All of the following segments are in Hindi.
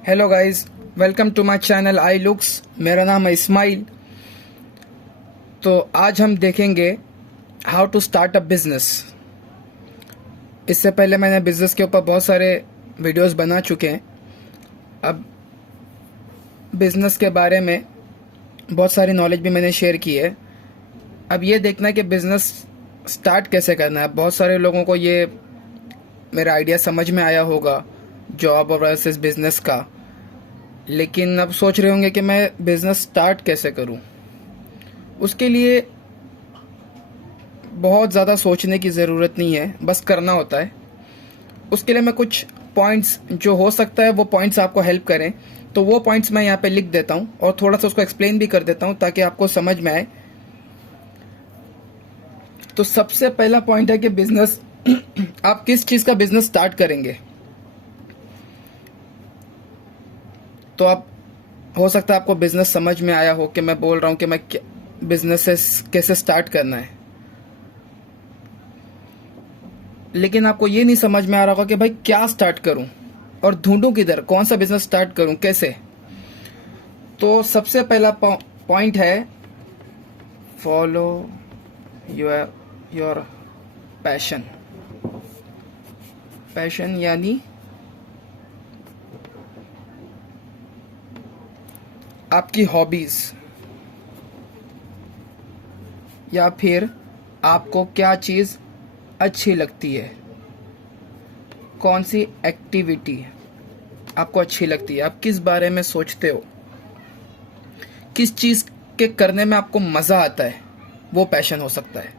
Hello guys, welcome to my channel I looks. मेरा नाम है इस्माइल। तो आज हम देखेंगे how to start a business. इससे पहले मैंने बिजनेस के ऊपर बहुत सारे वीडियोस बना चुके हैं। अब बिजनेस के बारे में बहुत सारी नॉलेज भी मैंने शेयर की है। अब ये देखना है कि बिजनेस स्टार्ट कैसे करना है। बहुत सारे लोगों को ये मेरा आइडिया समझ में आया होगा, जॉब और वर्सेस बिजनेस का, लेकिन अब सोच रहे होंगे कि मैं बिज़नेस स्टार्ट कैसे करूं। उसके लिए बहुत ज़्यादा सोचने की ज़रूरत नहीं है, बस करना होता है। उसके लिए मैं कुछ पॉइंट्स जो हो सकता है वो पॉइंट्स आपको हेल्प करें, तो वो पॉइंट्स मैं यहाँ पे लिख देता हूँ और थोड़ा सा उसको एक्सप्लेन भी कर देता हूँ ताकि आपको समझ में आए। तो सबसे पहला पॉइंट है कि बिज़नेस आप किस चीज़ का बिज़नेस स्टार्ट करेंगे। तो आप हो सकता है आपको बिजनेस समझ में आया हो कि मैं बोल रहा हूं कि मैं बिजनेस कैसे स्टार्ट करना है, लेकिन आपको ये नहीं समझ में आ रहा होगा कि भाई क्या स्टार्ट करूं और ढूंढूं किधर, कौन सा बिजनेस स्टार्ट करूं, कैसे। तो सबसे पहला पॉइंट है फॉलो योर पैशन। पैशन यानी आपकी हॉबीज, या फिर आपको क्या चीज़ अच्छी लगती है, कौन सी एक्टिविटी आपको अच्छी लगती है, आप किस बारे में सोचते हो, किस चीज़ के करने में आपको मज़ा आता है, वो पैशन हो सकता है।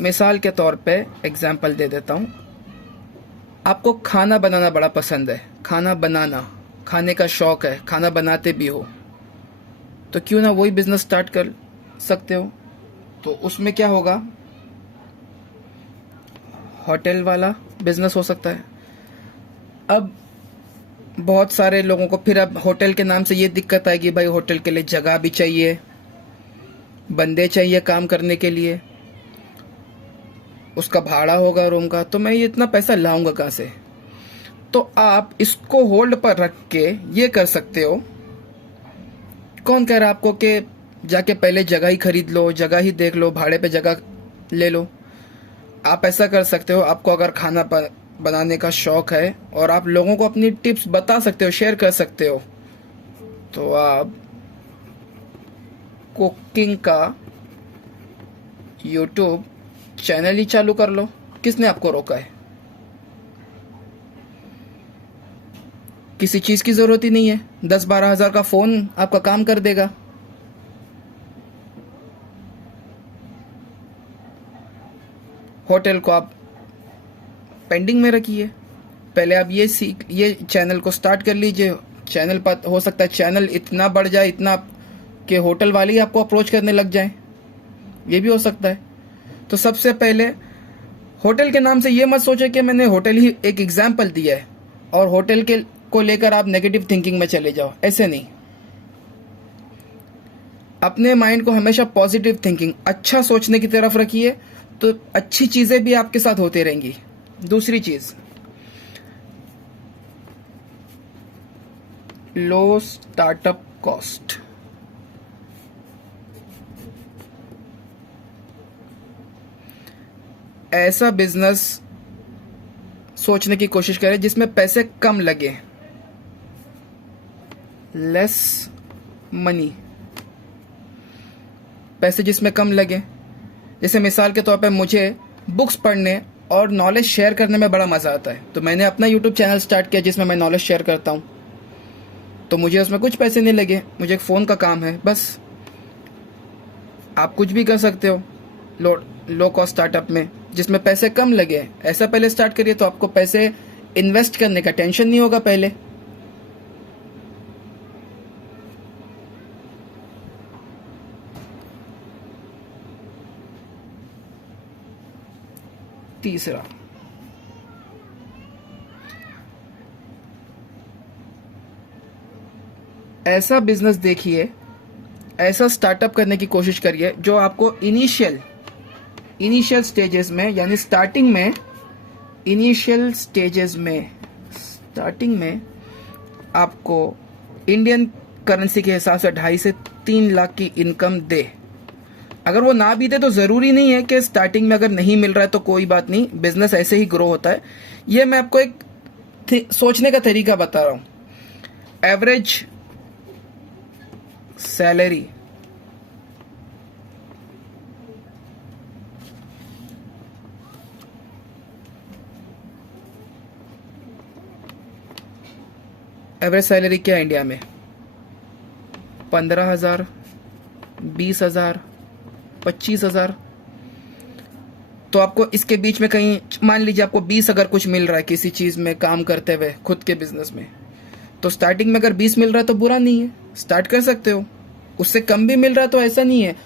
मिसाल के तौर पे एग्जाम्पल दे देता हूँ। आपको खाना बनाना बड़ा पसंद है, खाना बनाना, खाने का शौक है, खाना बनाते भी हो, तो क्यों ना वही बिजनेस स्टार्ट कर सकते हो। तो उसमें क्या होगा, होटल वाला बिजनेस हो सकता है। अब बहुत सारे लोगों को फिर अब होटल के नाम से ये दिक्कत आएगी, भाई होटल के लिए जगह भी चाहिए, बंदे चाहिए काम करने के लिए, उसका भाड़ा होगा रूम का, तो मैं ये इतना पैसा लाऊंगा कहाँ से। तो आप इसको होल्ड पर रख के ये कर सकते हो। कौन कह रहा है आपको कि जाके पहले जगह ही खरीद लो, जगह ही देख लो, भाड़े पे जगह ले लो। आप ऐसा कर सकते हो, आपको अगर खाना बनाने का शौक है और आप लोगों को अपनी टिप्स बता सकते हो, शेयर कर सकते हो, तो आप कुकिंग का यूट्यूब चैनल ही चालू कर लो। किसने आपको रोका है? किसी चीज़ की ज़रूरत ही नहीं है, 10-12 हज़ार का फ़ोन आपका काम कर देगा। होटल को आप पेंडिंग में रखिए, पहले आप ये चैनल को स्टार्ट कर लीजिए। चैनल पर हो सकता है चैनल इतना बढ़ जाए, इतना कि होटल वाले ही आपको अप्रोच करने लग जाएं, ये भी हो सकता है। तो सबसे पहले होटल के नाम से ये मत सोचे कि मैंने होटल ही एक एग्जाम्पल दिया है और होटल के को लेकर आप नेगेटिव थिंकिंग में चले जाओ, ऐसे नहीं। अपने माइंड को हमेशा पॉजिटिव थिंकिंग, अच्छा सोचने की तरफ रखिए, तो अच्छी चीज़ें भी आपके साथ होती रहेंगी। दूसरी चीज़, लो स्टार्टअप कॉस्ट। ऐसा बिजनेस सोचने की कोशिश करें जिसमें पैसे कम लगे, लेस मनी, पैसे जिसमें कम लगे। जैसे मिसाल के तौर पे मुझे बुक्स पढ़ने और नॉलेज शेयर करने में बड़ा मज़ा आता है, तो मैंने अपना यूट्यूब चैनल स्टार्ट किया जिसमें मैं नॉलेज शेयर करता हूँ। तो मुझे उसमें कुछ पैसे नहीं लगे, मुझे एक फ़ोन का काम है बस। आप कुछ भी कर सकते हो लो कॉस्ट स्टार्टअप में जिसमें पैसे कम लगे। ऐसा पहले स्टार्ट करिए तो आपको पैसे इन्वेस्ट करने का टेंशन नहीं होगा पहले। तीसरा, ऐसा बिजनेस देखिए, ऐसा स्टार्टअप करने की कोशिश करिए जो आपको इनिशियल स्टेजेस में, यानी स्टार्टिंग में, इनिशियल स्टेजेस में स्टार्टिंग में आपको इंडियन करेंसी के हिसाब से 2.5 से 3 लाख की इनकम दे। अगर वो ना भी दे तो ज़रूरी नहीं है कि स्टार्टिंग में अगर नहीं मिल रहा है तो कोई बात नहीं, बिजनेस ऐसे ही ग्रो होता है। ये मैं आपको एक सोचने का तरीका बता रहा हूँ। एवरेज सैलरी क्या है इंडिया में? 15,000, 20,000, 25,000। तो आपको इसके बीच में कहीं, मान लीजिए आपको 20 अगर कुछ मिल रहा है किसी चीज़ में काम करते हुए खुद के बिजनेस में, तो स्टार्टिंग में अगर 20 मिल रहा है तो बुरा नहीं है, स्टार्ट कर सकते हो। उससे कम भी मिल रहा है तो ऐसा नहीं है,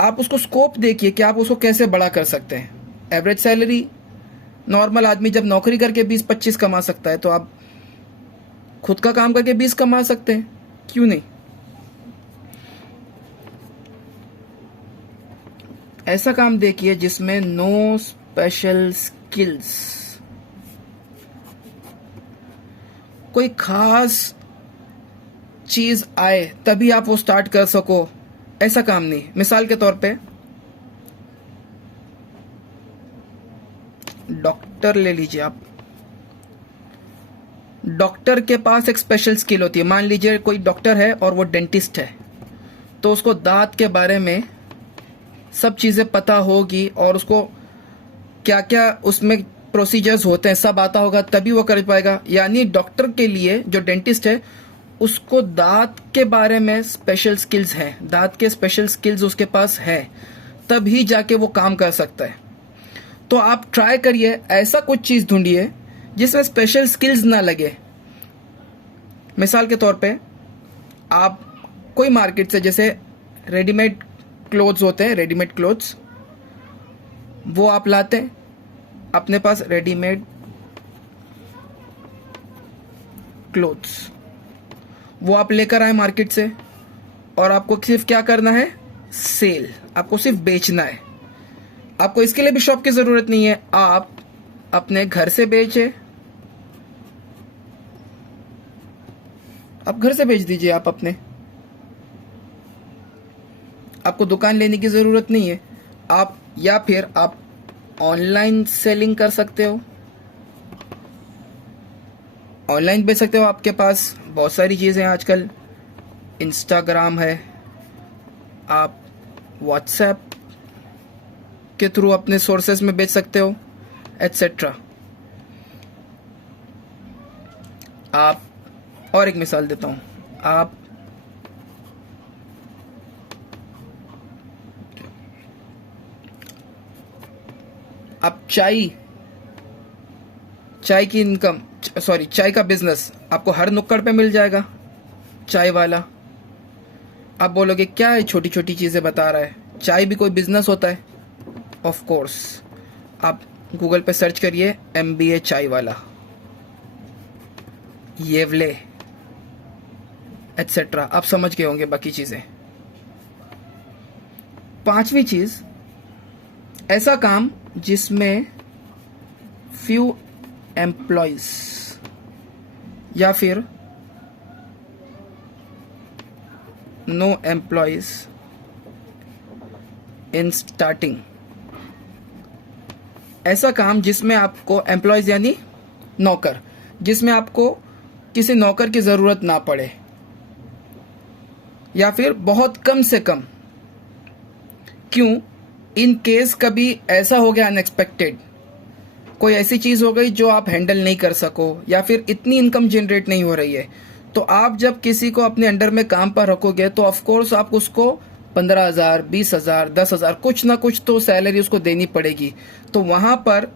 आप उसको स्कोप देखिए कि आप उसको कैसे बड़ा कर सकते हैं। एवरेज सैलरी नॉर्मल आदमी जब नौकरी करके 20-25 कमा सकता है, तो आप खुद का काम करके 20 कमा सकते हैं, क्यों नहीं? ऐसा काम देखिए जिसमें नो स्पेशल स्किल्स, कोई खास चीज आए तभी आप वो स्टार्ट कर सको, ऐसा काम नहीं। मिसाल के तौर पे डॉक्टर ले लीजिए आप। डॉक्टर के पास एक स्पेशल स्किल होती है। मान लीजिए कोई डॉक्टर है और वो डेंटिस्ट है, तो उसको दांत के बारे में सब चीज़ें पता होगी और उसको क्या क्या उसमें प्रोसीजर्स होते हैं सब आता होगा, तभी वो कर पाएगा। यानी डॉक्टर के लिए जो डेंटिस्ट है उसको दांत के बारे में स्पेशल स्किल्स हैं, दांत के स्पेशल स्किल्स उसके पास है, तभी जाके वो काम कर सकता है। तो आप ट्राई करिए, ऐसा कुछ चीज़ ढूंढिए जिसमें स्पेशल स्किल्स ना लगे। मिसाल के तौर पे आप कोई मार्केट से, जैसे रेडीमेड क्लोथ्स होते हैं, रेडीमेड क्लोथ्स वो आप लाते हैं अपने पास, रेडीमेड क्लोथ्स वो आप लेकर आए मार्केट से, और आपको सिर्फ क्या करना है? सेल, आपको सिर्फ बेचना है। आपको इसके लिए भी शॉप की जरूरत नहीं है, आप अपने घर से बेचे, आप घर से बेच दीजिए। आप अपने, आपको दुकान लेने की ज़रूरत नहीं है। आप, या फिर आप ऑनलाइन सेलिंग कर सकते हो, ऑनलाइन बेच सकते हो। आपके पास बहुत सारी चीज़ें हैं आजकल, इंस्टाग्राम है, आप व्हाट्सएप के थ्रू अपने सोर्सेज में बेच सकते हो, एटसेट्रा। आप, और एक मिसाल देता हूँ, आप चाय की इनकम, चाय का बिजनेस आपको हर नुक्कड़ पे मिल जाएगा। चाय वाला, आप बोलोगे क्या है छोटी छोटी चीज़ें बता रहा है, चाय भी कोई बिजनेस होता है। ऑफ कोर्स, आप गूगल पे सर्च करिए MBA चाय वाला, येवले एटसेट्रा, आप समझ गए होंगे बाकी चीज़ें। 5वीं चीज़, ऐसा काम जिसमें फ्यू एम्प्लॉयज या फिर नो एम्प्लॉयज इन स्टार्टिंग। ऐसा काम जिसमें आपको एम्प्लॉयज यानी नौकर, जिसमें आपको किसी नौकर की ज़रूरत ना पड़े, या फिर बहुत कम से कम। क्यों? इन केस कभी ऐसा हो गया अनएक्सपेक्टेड, कोई ऐसी चीज़ हो गई जो आप हैंडल नहीं कर सको, या फिर इतनी इनकम जनरेट नहीं हो रही है, तो आप जब किसी को अपने अंडर में काम पर रखोगे तो ऑफ कोर्स आप उसको 15,000, 20,000, 10,000 कुछ ना कुछ तो सैलरी उसको देनी पड़ेगी। तो वहाँ पर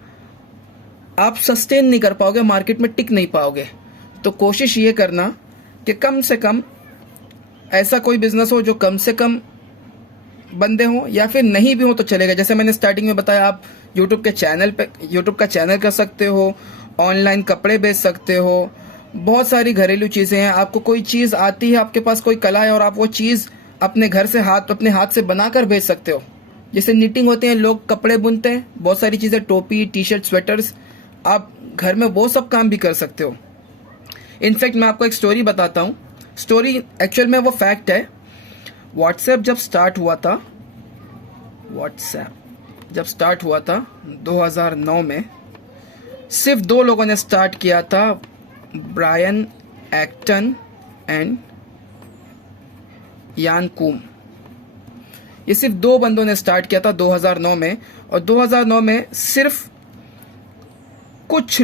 आप सस्टेन नहीं कर पाओगे, मार्केट में टिक नहीं पाओगे। तो कोशिश ये करना कि कम से कम ऐसा कोई बिजनेस हो जो कम से कम बंदे हों, या फिर नहीं भी हो तो चलेगा। जैसे मैंने स्टार्टिंग में बताया, आप यूट्यूब का चैनल कर सकते हो, ऑनलाइन कपड़े बेच सकते हो, बहुत सारी घरेलू चीज़ें हैं। आपको कोई चीज़ आती है, आपके पास कोई कला है और आप वो चीज़ अपने घर से अपने हाथ से बनाकर बेच सकते हो। जैसे निटिंग होते हैं, लोग कपड़े बुनते हैं, बहुत सारी चीज़ें, टोपी, टी शर्ट, स्वेटर्स, आप घर में वो सब काम भी कर सकते हो। इनफैक्ट मैं आपको एक स्टोरी बताता हूँ। स्टोरी एक्चुअल में वो फैक्ट है। व्हाट्सएप जब स्टार्ट हुआ था 2009 में, सिर्फ 2 लोगों ने स्टार्ट किया था, ब्रायन एक्टन एंड यान कूम। ये सिर्फ 2 बंदों ने स्टार्ट किया था 2009 में, और 2009 में सिर्फ कुछ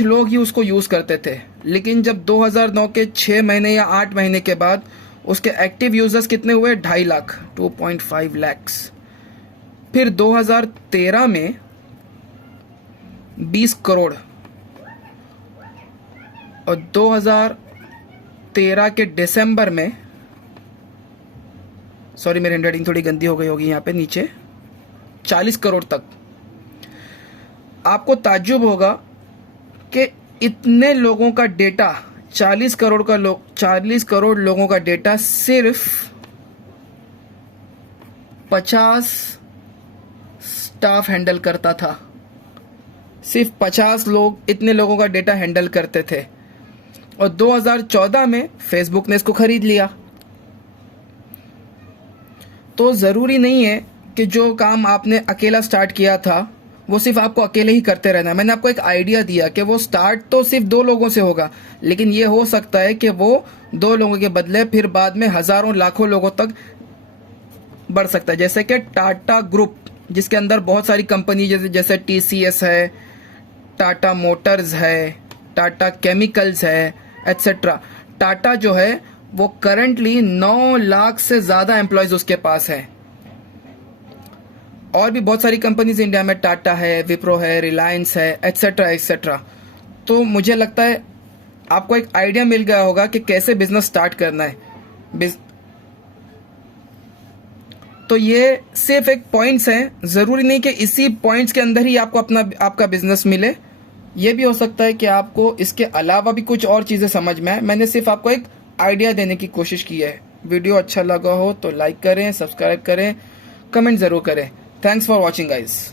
लोग ही उसको यूज़ करते थे। लेकिन जब 2009 के 6 महीने या 8 महीने के बाद उसके एक्टिव यूजर्स कितने हुए? 2.5 लाख, 2.5 lakhs। फिर 2013 में 20 करोड़, और 2013 के दिसंबर में, सॉरी मेरी हैंडराइटिंग थोड़ी गंदी हो गई होगी यहाँ पे नीचे, 40 करोड़ तक। आपको ताज्जुब होगा कि इतने लोगों का डेटा, 40 करोड़ लोगों का डेटा सिर्फ 50 स्टाफ हैंडल करता था। सिर्फ 50 लोग इतने लोगों का डेटा हैंडल करते थे। और 2014 में फेसबुक ने इसको खरीद लिया। तो ज़रूरी नहीं है कि जो काम आपने अकेला स्टार्ट किया था वो सिर्फ आपको अकेले ही करते रहना है। मैंने आपको एक आइडिया दिया कि वो स्टार्ट तो सिर्फ 2 लोगों से होगा, लेकिन ये हो सकता है कि वो 2 लोगों के बदले फिर बाद में हज़ारों लाखों लोगों तक बढ़ सकता है। जैसे कि टाटा ग्रुप, जिसके अंदर बहुत सारी कंपनी जैसे TCS है, टाटा मोटर्स है, टाटा केमिकल्स है, एट्सेट्रा। टाटा जो है वो करंटली 9 लाख से ज़्यादा एम्प्लॉयज़ उसके पास है। और भी बहुत सारी कंपनीज इंडिया में, टाटा है, विप्रो है, रिलायंस है, एट्सेट्रा एट्सेट्रा। तो मुझे लगता है आपको एक आइडिया मिल गया होगा कि कैसे बिजनेस स्टार्ट करना है। तो ये सिर्फ एक पॉइंट्स हैं, ज़रूरी नहीं कि इसी पॉइंट्स के अंदर ही आपको आपका बिजनेस मिले। ये भी हो सकता है कि आपको इसके अलावा भी कुछ और चीज़ें समझ में आए। मैंने सिर्फ आपको एक आइडिया देने की कोशिश की है। वीडियो अच्छा लगा हो तो लाइक करें, सब्सक्राइब करें, कमेंट ज़रूर करें। Thanks for watching guys.